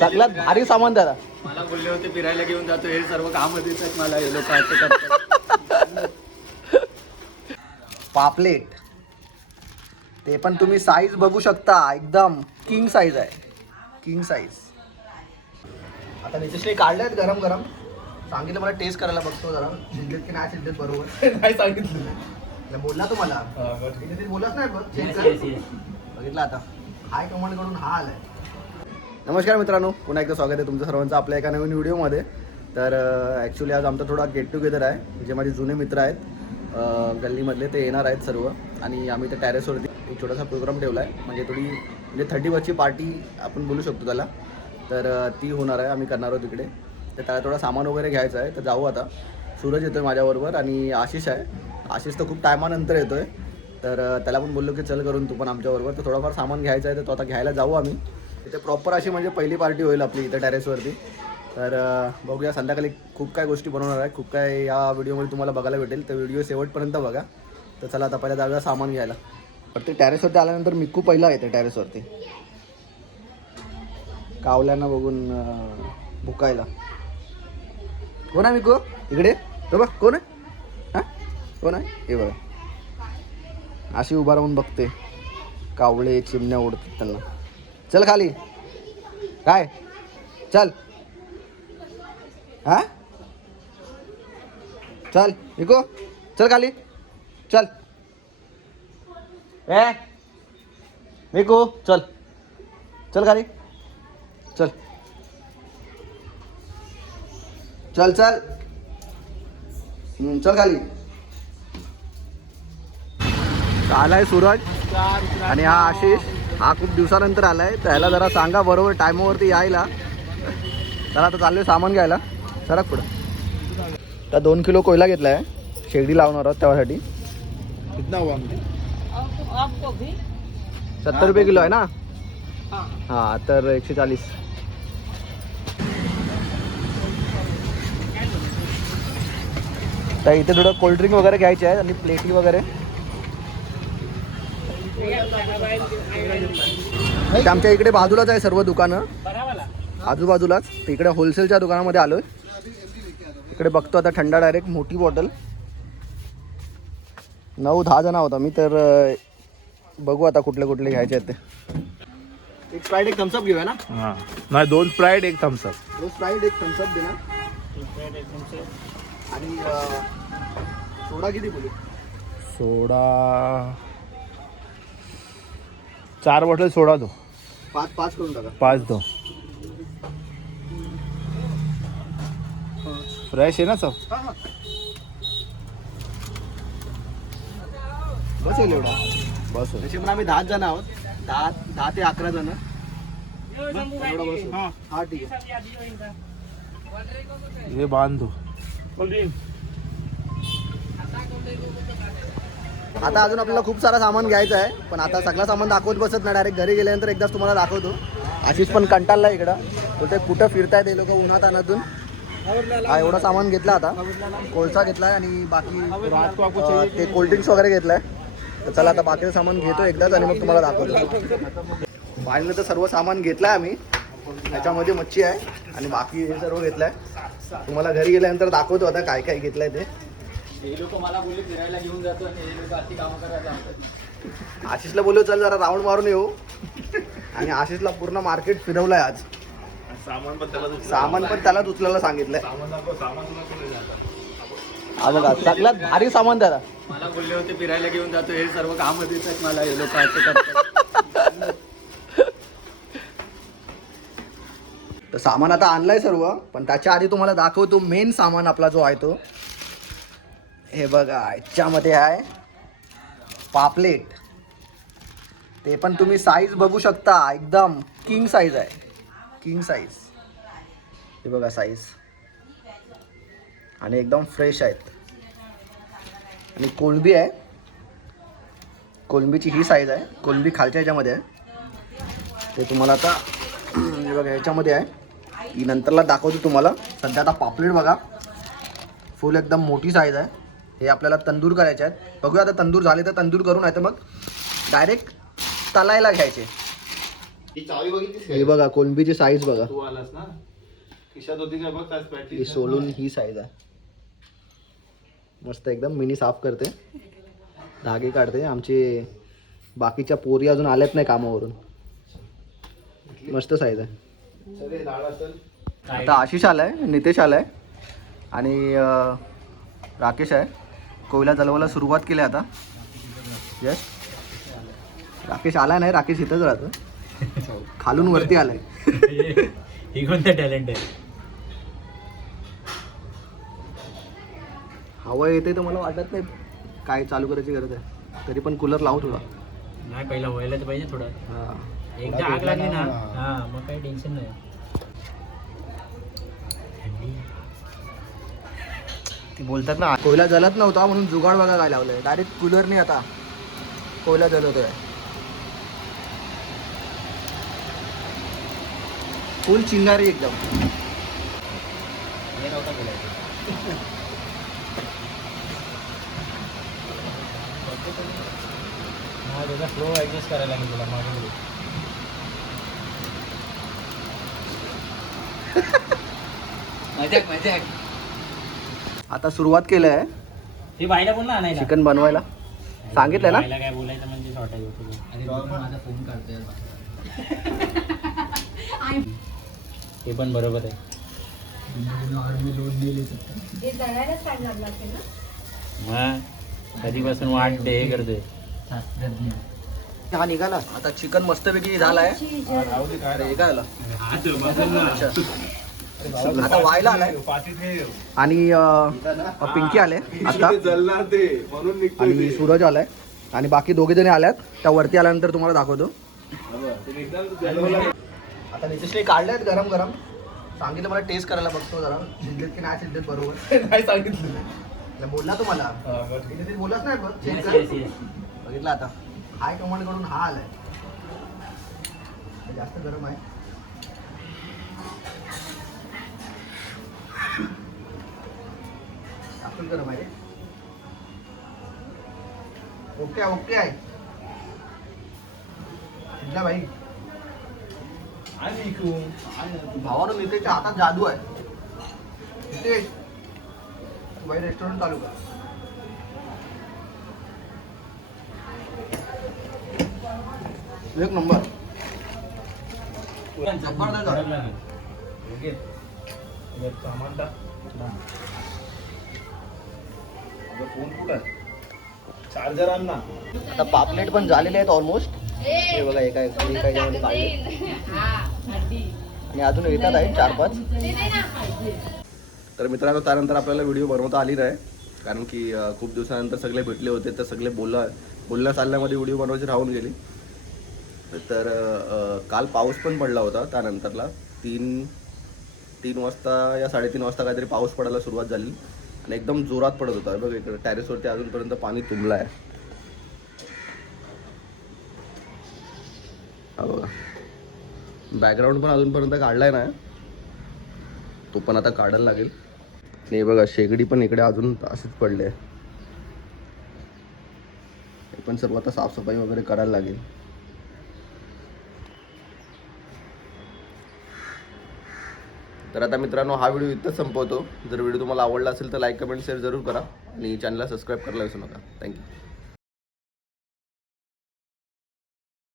सगळ्यात भारी सामान त्याला. मला बोलले होते फिरायला घेऊन जातो हे सर्व काम देतात मला हे लोक पापलेट. ते पण तुम्ही साईज बघू शकता एकदम किंग साईज आहे. किंग साईज आता नितेशने काढले आहेत गरम गरम. सांगितलं मला टेस्ट करायला बघतो जरा. शिजलेत की नाही शिजलेत बरोबर. नाही सांगितलं. बोलला तुम्हाला. बोललाच नाही बघ. बघितलं आता. हाय कमांडकडून हा आलाय. नमस्कार मित्रांनो पुन्हा एकदा स्वागत आहे तुमचं सर्वांचं आपल्या एका नवीन व्हिडिओमध्ये. तर ॲक्च्युली आज आमचा थोडा गेट टुगेदर आहे जे माझे जुने मित्र आहेत गल्लीमधले ते येणार आहेत सर्व. आणि आम्ही त्या टॅरेसवरती एक छोटासा प्रोग्राम ठेवला आहे म्हणजे थोडी म्हणजे थर्टी वरची पार्टी आपण बोलू शकतो त्याला. तर ती होणार आहे आम्ही करणार आहोत तिकडे तर त्याला थोडा सामान वगैरे घ्यायचं आहे तर जाऊ आता. सूरज येतो आहे माझ्याबरोबर आणि आशिष आहे. आशिष तर खूप टायमानंतर येतो आहे तर त्याला पण बोललो की चल करून तू पण आमच्याबरोबर. तर थोडंफार सामान घ्यायचं आहे तर तो आता घ्यायला जाऊ आम्ही. इथे प्रॉपर अशी म्हणजे पहिली पार्टी होईल आपली इथं टेरेसवरती तर बघूया संध्याकाळी खूप काय गोष्टी बनवणार आहे. खूप काय या व्हिडिओमध्ये तुम्हाला बघायला भेटेल. तर व्हिडिओ शेवटपर्यंत बघा. तर चला आता पहिल्या जाऊया सामान घ्यायला. पण ते टॅरेसवरती आल्यानंतर मिक्कू पहिला येते टॅरेसवरती कावल्यांना बघून भुकायला. कोण आहे मिकू इकडे? तो बघ कोण आहे? हां? कोण आहे? हे बघा. अशी उभा राहून बघते. कावळे चिमण्या उडतात त्यांना. चल खाली. काय? चल. हा? चल निको चल खाली. चल. ए मिकू चल. चल खाली. चल. चल चल. चल खाली. आलाय सूरज आणि हा आशिष. हा खूप दिवसानंतर आलाय. त्याला जरा सांगा बरोबर टायमावरती यायला. चला आता चाललोय सामान घ्यायला. सरक पुढं. तर दोन किलो कोयला घेतलाय. शेगडी लावणार आहोत त्यासाठी. कितना हुआ सत्तर रुपये किलो आहे ना? हां. तर एकशे चाळीस. तर इथे थोडं कोल्ड्रिंक वगैरे घ्यायचे आहे आणि प्लेटी वगैरे. इथे आमच्या इकडे बाजूलाच आहे सर्व दुकानं. आजूबाजूलाच. तर इकडे होलसेलच्या दुकानामध्ये आलोय. इकडे बघतो आता थंडा डायरेक्ट मोठी बॉटल नऊ दहा जण होता मी तर बघू आता कुठले कुठले घ्यायचे आहेत ते. एक स्प्राईट एक थम्सअप घेऊया ना? हा. नाही दोन स्प्राईट एक थम्सअप दोन स्प्राईट एक थम्सअप दे ना आणि सोडा किती बोलू? सोडा चार बॉटल सोडा दो पाच पाच करून टाका. पाच दो. फ्रेश आहे ना सब? बस येईल एवढा? बस आम्ही दहाच जण आहोत. दहा दहा ते अकरा जण. एवढा बस हा ठीक आहे. हे बांध दो आता अजून आपल्याला खूप सारा सामान घ्यायचं आहे पण आता सगळं सामान दाखवत बसत नाही. डायरेक्ट घरी गेल्यानंतर एकदाच तुम्हाला दाखवतो. आशिष पण कंटाळला इकडं. बोलते कुठं फिरतायत हे लोक उन्हात अनातून. हा एवढं सामान घेतला आता. कोळसा घेतलाय आणि बाकी अं, ते कोल्ड्रिंक्स वगैरे घेतलाय. तर चला आता बाकीचं सामान घेतो एकदाच आणि मग तुम्हाला दाखवतो. फायनली तर सर्व सामान घेतलंय आम्ही. त्याच्यामध्ये मच्छी आहे आणि बाकी हे सर्व घेतलंय. तुम्हाला घरी गेल्यानंतर दाखवतो आता काय काय घेतलंय ते. हे लोक मला बोलले फिरायला घेऊन जातो आणि हे लोक अशी कामं करायला लावतात. आशिषला बोललो चल जरा राऊंड मारून येऊ. आणि आशिषला पूर्ण मार्केट फिरवलंय आज. सामान पण त्याला सामान पण त्यालाच उचलायला सांगितलंय. हा बघा सगळ्यात भारी सामान त्याला. मला बोलले होते फिरायला घेऊन जातो हे सर्व काम देतात मला हे लोक असं करतात. तर सामान आता आणलंय सर्व पण त्याच्या आधी तुम्हाला दाखवतो मेन सामान आपला जो आहे तो. हे बघा याच्यामध्ये आहे पापलेट. ते पण तुम्ही साईज बघू शकता एकदम किंग साईज आहे. किंग साईज हे बघा साईज आणि एकदम फ्रेश आहेत. आणि कोळंबी आहे. कोलंबीची ही साईज आहे. कोलंबी खालच्या ह्याच्यामध्ये आहे. ते तुम्हाला आता हे बघा ह्याच्यामध्ये आहे. ही नंतरला दाखवतो तुम्हाला. सध्या आता पापलेट बघा. फुल एकदम मोठी साईज आहे. हे आपल्याला तंदूर करायचे आहेत. बघूया आता तंदूर झाले तर तंदूर करून आहे तर मग डायरेक्ट तलायला घ्यायचे. ही बघा कोलंबीची साईज बघा. तू आलास ना? खिशात होती बघ ही सोलून ही साईज आहे. मस्त एकदम मिनी साफ करते. धागे काढते. आमची बाकीच्या पोरी अजून आल्यात नाही कामावरून. मस्त साईज आहे. आता आशिष आलाय नितेश आलाय. आणि राकेश आहे. कोयला जलवायला सुरुवात केली आता. यस राकेश आलाय नाही राकेश इथंच राहतो. खालून वरती आलाय. ही कोणतं टॅलेंट आहे. हवा येते तर मला वाटत नाही. काय चालू करायची गरज आहे. तरी पण कूलर लावू थोडा. नाही पहिला व्हायला तर पाहिजे थोडं. हा. एकदा आग लागली ना हा मग काही टेन्शन नाही. बोलतात ना कोयला जलत नव्हता म्हणून जुगाड बघा काय लावलंय डायरेक्ट कूलरने आता. कोयला जलवतोय फुल चिंगारी एकदम. हे नव्हता बोलायचं. त्याचा फ्लो ॲडजस्ट करायला लागेल तुला मागे मजाक मजाक. आता सुरुवात केलं आहे ते बाईला बोल ना आणायला? चिकन बनवायला. सांगितलंय ना? बाईला काय बोलायचं म्हणजे शॉर्टेज होतो अरे तू पण माझा फोन काढतोय ते पण बरोबर आहे. हे जळायलाच टाइम लागला असेल ना? मग कधीपासून वाट हे करतोय. हा निघाला. आता चिकन मस्तपैकी झालाय. अरे, हे काय झालं? अच्छा. आता व्हायला आलाय. आणि अं, पिंकी आले आता. ते म्हणून आणि. सूरज आलाय. आणि बाकी दोघे जणी आल्यात. त्या वरती आल्यानंतर तुम्हाला दाखवतो. आता नितेशने काढल्यात गरम गरम. सांगितलं मला टेस्ट करायला बघतो जरा. शिजलेत की नाही शिजलेत बरोबर. नाही सांगितलं. नाही, बोलला तो मला बरं. नितीन बोललाच नाही बघ. कर. बघितलं आता. हाय कमांडकडून हा आलाय. जास्त गरम आहे. आपण गरम आहे रे ओके ओके आहे. शिजला भाई. आणि इकडून. भावानं नितेशच्या हातात जादू आहे. नितेश तू भाई रेस्टॉरंट चालू कर. एक नंबर. जबरदस्त सामान टाक. फोन कुठं? चार्जर आण ना आता पापलेट पण झालेले आहेत ऑलमोस्ट हे बघा एका एका याच्यामध्ये काढले आणि अजून येतात आहेत चार पाच. तर मित्रांनो त्यानंतर आपल्याला व्हिडिओ बनवता आली नाही. कारण की खूप दिवसानंतर सगळे भेटले होते तर सगळे बोलला बोलण्या चालण्यामध्ये व्हिडिओ बनवायची राहून गेली. तर काल पाऊस पण पडला होता त्यानंतरला. तीन तीन वाजता या साडेतीन वाजता काहीतरी पाऊस पडायला सुरुवात झाली. आणि एकदम जोरात पडत होता. बघ इकडे टॅरेसवरती अजूनपर्यंत पाणी तुंबलं आहे हा बघा. बॅकग्राऊंड पण अजूनपर्यंत काढलाय ना. तो पण आता काढायला लागेल. नाही बघा शेगडी पण इकडे अजून असेच पडले हे पण सर्व आता साफसफाई वगैरे करायला लागेल. तर आता मित्रांनो हा व्हिडिओ इथंच संपवतो. जर व्हिडिओ तुम्हाला आवडला असेल तर लाईक कमेंट शेअर जरूर करा. आणि चॅनलला सबस्क्राईब करायला विसरू नका. थँक्यू